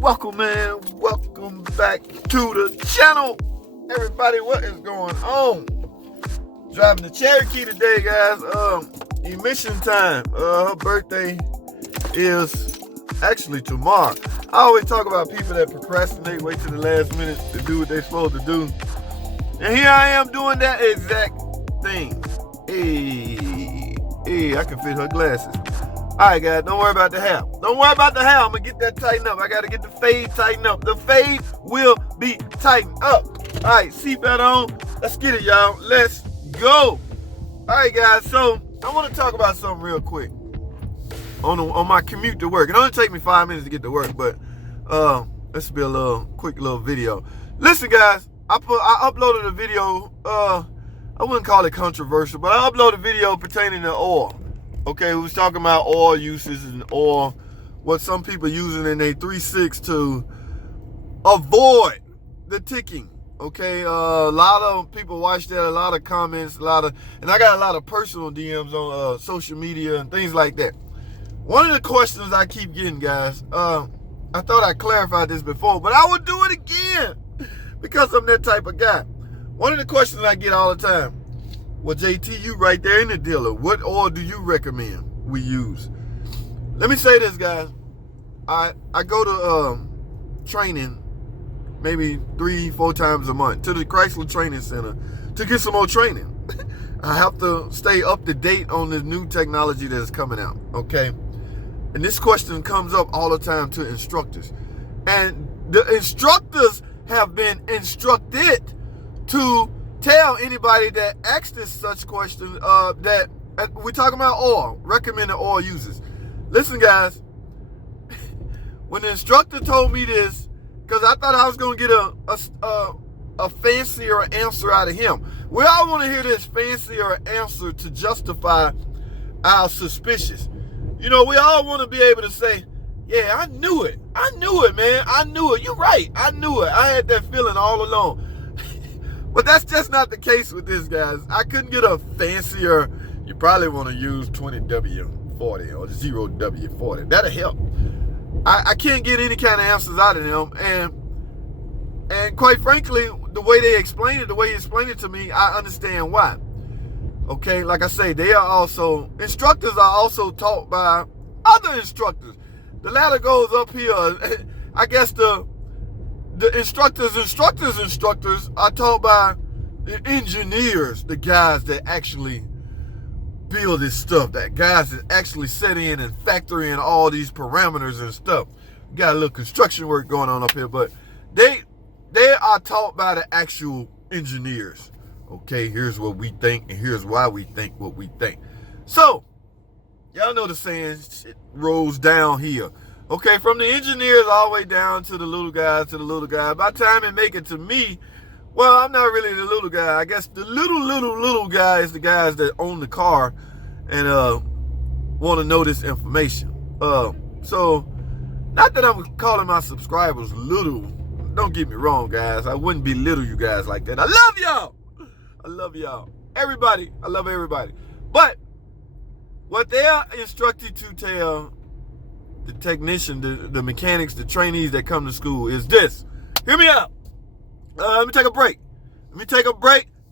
Welcome, man. Welcome back to the channel. Everybody, what is going on? Driving the Cherokee today, guys. Emission time. Her birthday is actually tomorrow. I always talk about people that procrastinate, wait till the last minute to do what they're supposed to do. And here I am doing that exact thing. Hey, I can fit her glasses. All right, guys, don't worry about the hair. Don't worry about the hair. I'm going to get that tightened up. I got to get the fade tightened up. The fade will be tightened up. All right, seatbelt on. Let's get it, y'all. Let's go. All right, guys, so I want to talk about something real quick on my commute to work. It only take me 5 minutes to get to work, but this will be a quick little video. Listen, guys, I uploaded a video. I wouldn't call it controversial, but I uploaded a video pertaining to oil. Okay, we was talking about oil uses and oil, what some people using in their 3.6 to avoid the ticking. Okay, a lot of people watched that, a lot of comments, and I got a lot of personal DMs on social media and things like that. One of the questions I keep getting, guys, I thought I clarified this before, but I would do it again because I'm that type of guy. One of the questions I get all the time, well, JT, you right there in the dealer. What oil do you recommend we use? Let me say this, guys. I go to training maybe 3-4 times a month to the Chrysler Training Center to get some more training. I have to stay up to date on the new technology that is coming out, okay? And this question comes up all the time to instructors. And the instructors have been instructed to tell anybody that asks this such question that we're talking about oil, recommended oil uses. Listen, guys, when the instructor told me this, because I thought I was going to get a fancier answer out of him. We all want to hear this fancier answer to justify our suspicions. You know, we all want to be able to say, yeah, I knew it. I knew it, man. I knew it. You're right. I knew it. I had that feeling all along. But that's just not the case with this, guys. I couldn't get a fancier, you probably want to use 20W40 or 0W40. That'll help. I can't get any kind of answers out of them. And quite frankly, the way he explained it to me, I understand why. Okay, like I say, instructors are also taught by other instructors. The ladder goes up here. I guess the instructors are taught by the engineers, the guys that actually build this stuff, that guys that actually set in and factor in all these parameters and stuff. We got a little construction work going on up here, but they are taught by the actual engineers. Okay, here's what we think, and here's why we think what we think. So, y'all know the saying, shit rolls downhill. Okay, from the engineers all the way down to the little guys, By the time it make it to me, well, I'm not really the little guy. I guess the little guy is the guys that own the car and want to know this information. So, not that I'm calling my subscribers little. Don't get me wrong, guys. I wouldn't belittle you guys like that. I love y'all. I love y'all. Everybody. I love everybody. But what they are instructed to tell the technician, the mechanics, the trainees that come to school is this. Hear me out. Let me take a break.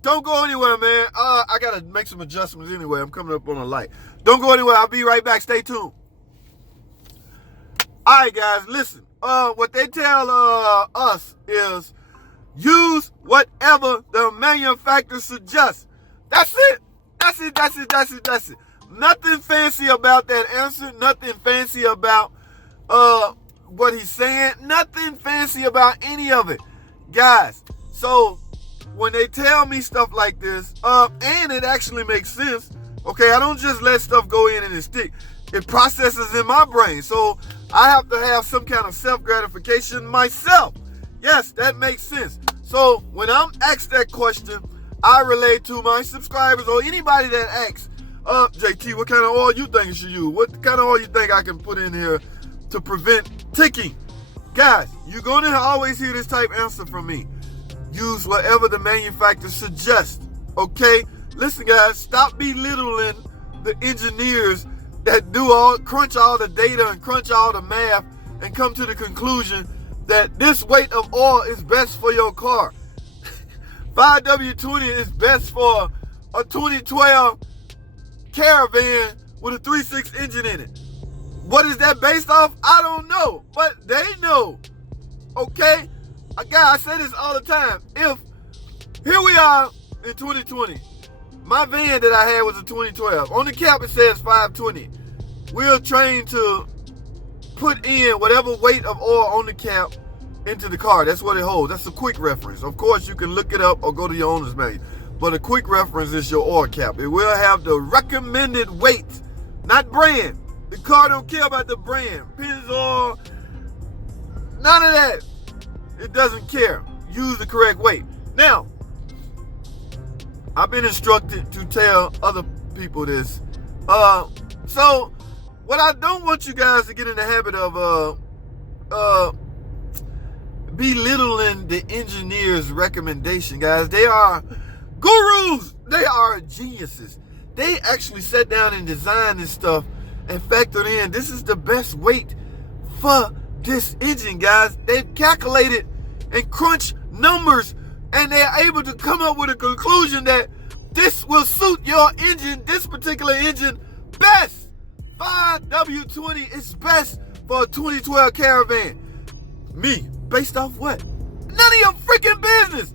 Don't go anywhere, man. I got to make some adjustments anyway. I'm coming up on a light. Don't go anywhere. I'll be right back. Stay tuned. All right, guys, listen. What they tell us is use whatever the manufacturer suggests. That's it. Nothing fancy about that answer. Nothing fancy about what he's saying. Nothing fancy about any of it. Guys, so when they tell me stuff like this, and it actually makes sense, okay, I don't just let stuff go in and it stick. It processes in my brain. So I have to have some kind of self-gratification myself. Yes, that makes sense. So when I'm asked that question, I relate to my subscribers or anybody that asks, JT, what kind of oil you think you should use? What kind of oil you think I can put in here to prevent ticking? Guys, you're going to always hear this type answer from me. Use whatever the manufacturer suggests, okay? Listen, guys, stop belittling the engineers that crunch all the data and crunch all the math and come to the conclusion that this weight of oil is best for your car. 5W20 is best for a 2012 Caravan with a 3.6 engine in it. What is that based off? I don't know, but they know. Okay? I say this all the time. If here we are in 2020, my van that I had was a 2012. On the cap it says 520. We're trained to put in whatever weight of oil on the cap into the car. That's what it holds. That's a quick reference. Of course, you can look it up or go to your owner's manual. But a quick reference is your oil cap. It will have the recommended weight, not brand. The car don't care about the brand. Pennzoil, none of that. It doesn't care. Use the correct weight. Now, I've been instructed to tell other people this. So what I don't want you guys to get in the habit of belittling the engineer's recommendation, guys. They are gurus. They are geniuses. They actually sat down and designed this stuff and factored in this is the best weight for this engine, guys. They've calculated and crunched numbers, and they're able to come up with a conclusion that this will suit your engine, this particular engine, best. 5W20 is best for a 2012 Caravan. Me, based off what? None of your freaking business.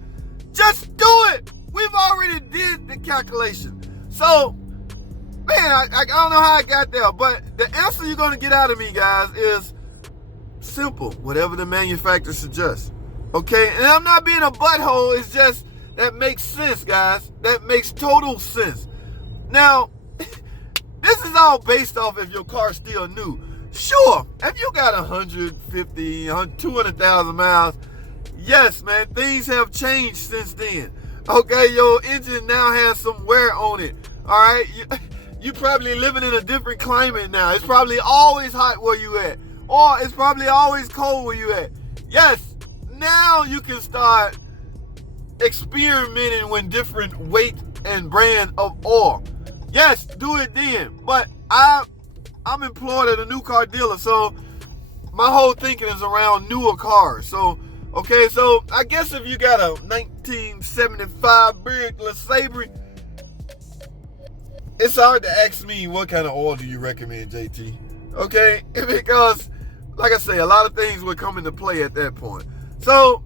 Just do it. We've already did the calculation. So, man, I don't know how I got there, but the answer you're going to get out of me, guys, is simple. Whatever the manufacturer suggests. Okay? And I'm not being a butthole. It's just that makes sense, guys. That makes total sense. Now, this is all based off if your car's still new. Sure, if you got 150, 200,000 miles, yes, man, things have changed since then. Okay, your engine now has some wear on it. All right, you probably living in a different climate now. It's probably always hot where you at, or it's probably always cold where you at. Yes, now you can start experimenting with different weight and brand of oil. Yes, do it then. But I'm employed at a new car dealer, so my whole thinking is around newer cars. So, okay, so I guess if you got a 1975 Buick LeSabre, it's hard to ask me what kind of oil do you recommend, JT. Okay, because like I say, a lot of things would come into play at that point. So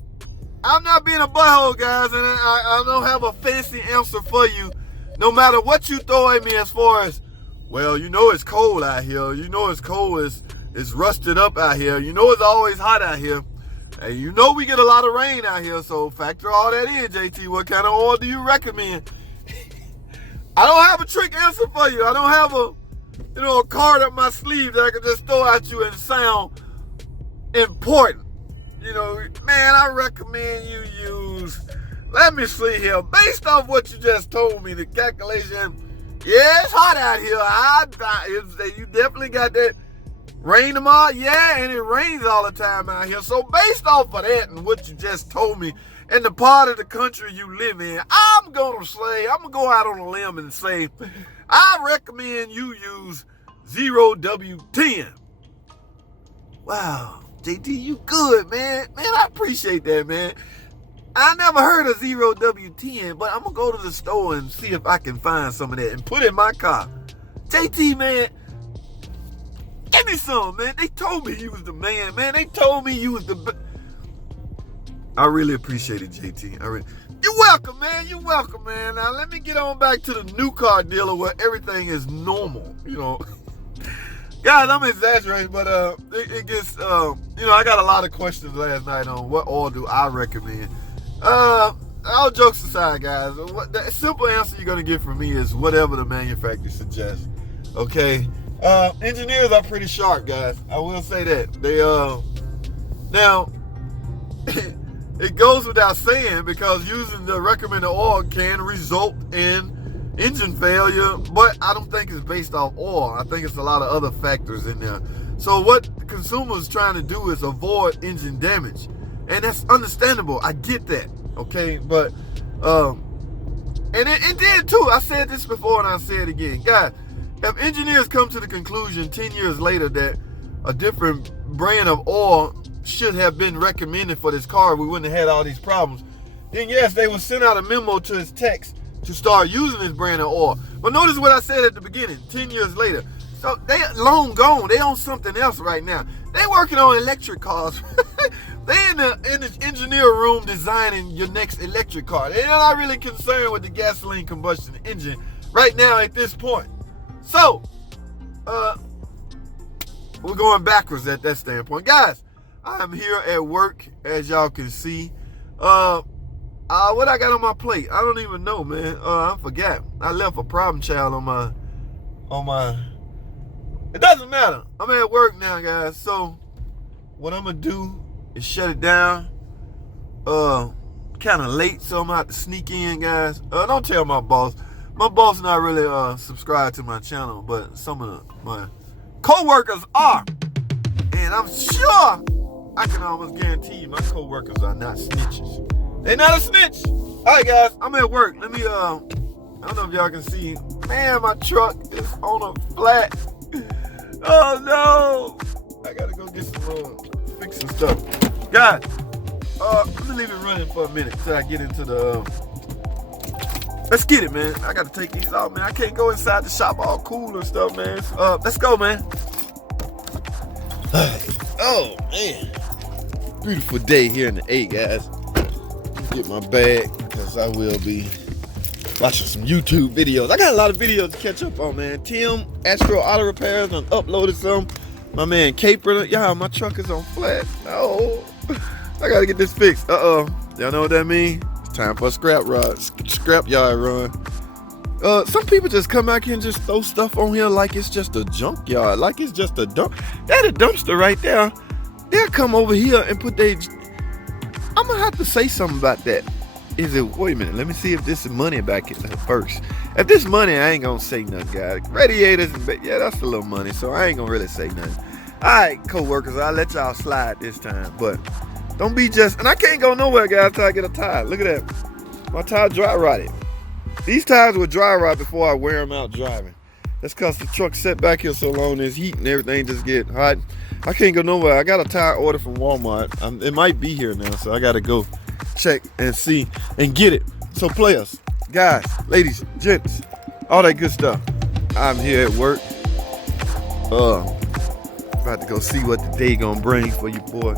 I'm not being a butthole, guys, and I don't have a fancy answer for you. No matter what you throw at me as far as, well, you know it's cold out here. You know it's cold. It's rusted up out here. You know it's always hot out here. And you know we get a lot of rain out here. So factor all that in, JT. What kind of oil do you recommend? I don't have a trick answer for you. I don't have a card up my sleeve that I can just throw at you and sound important. Man, I recommend you use, let me see here, based off what you just told me, the calculation, yeah, it's hot out here. You definitely got that rain tomorrow, yeah, and it rains all the time out here. So based off of that and what you just told me, and the part of the country you live in, I'm going to go out on a limb and say, I recommend you use 0W10. Wow, JT, you good, man. Man, I appreciate that, man. I never heard of 0W10, but I'm going to go to the store and see if I can find some of that and put it in my car. JT, man, give me some, man. They told me you was the man, man. They told me you was the... I really appreciate it, JT. You're welcome, man. You're welcome, man. Now, let me get on back to the new car dealer where everything is normal, Guys, I'm exaggerating, but it gets, I got a lot of questions last night on what oil do I recommend. All jokes aside, guys, the simple answer you're going to get from me is whatever the manufacturer suggests, okay? Engineers are pretty sharp, guys. I will say that. They, now, it goes without saying because using the recommended oil can result in engine failure, but I don't think it's based off oil. I think it's a lot of other factors in there. So what the consumer's trying to do is avoid engine damage. And that's understandable. I get that. Okay. But, and then too, I said this before and I'll say it again. Guys, If engineers come to the conclusion 10 years later that a different brand of oil should have been recommended for this car, we wouldn't have had all these problems, then yes, they would send out a memo to his techs to start using this brand of oil. But notice what I said at the beginning, 10 years later. So they long gone. They on something else right now. They working on electric cars. They in the engineer room designing your next electric car. They're not really concerned with the gasoline combustion engine right now at this point. So, we're going backwards at that standpoint. Guys, I'm here at work, as y'all can see. What I got on my plate? I don't even know, man. I forgot. I left a problem child on my. It doesn't matter. I'm at work now, guys. So what I'm gonna do is shut it down. Kind of late, so I'm gonna have to sneak in, guys. Don't tell my boss. My boss not really subscribed to my channel, but some of my co-workers are. And I'm sure I can almost guarantee you my co-workers are not snitches. They not a snitch. All right, guys, I'm at work. Let me, I don't know if y'all can see. Man, my truck is on a flat. Oh, no. I got to go get some, fix some stuff. Guys, let me leave it running for a minute until I get into the, let's get it, man. I got to take these off, man. I can't go inside the shop all cool and stuff, man. Let's go, man. Oh, man. Beautiful day here in the A, guys. Get my bag because I will be watching some YouTube videos. I got a lot of videos to catch up on, man. Tim, Astro Auto Repairs, done uploaded some. My man Caper, y'all, my truck is on flat. No, I gotta get this fixed. Y'all know what that means? It's time for a scrap yard run. Some people just come out here and just throw stuff on here like it's just a junkyard, like it's just a dump. That a dumpster right there. They'll come over here and put their. I'm gonna have to say something about that. Is it? Wait a minute. Let me see if this is money back in first. If this money, I ain't gonna say nothing, guys. Radiators, and yeah, that's a little money, so I ain't gonna really say nothing. All right, co-workers, I'll let y'all slide this time, but don't be just. And I can't go nowhere, guys, until I get a tire. Look at that. My tire dry rotted. These tires were dry rot before I wear them out driving. That's because the truck sat back here so long, this heat and everything just get hot. I can't go nowhere. I got a tire order from Walmart. It might be here now, so I got to go check and see and get it. So players, guys, ladies, gents, all that good stuff. I'm here at work. About to go see what the day gonna bring for you, boy.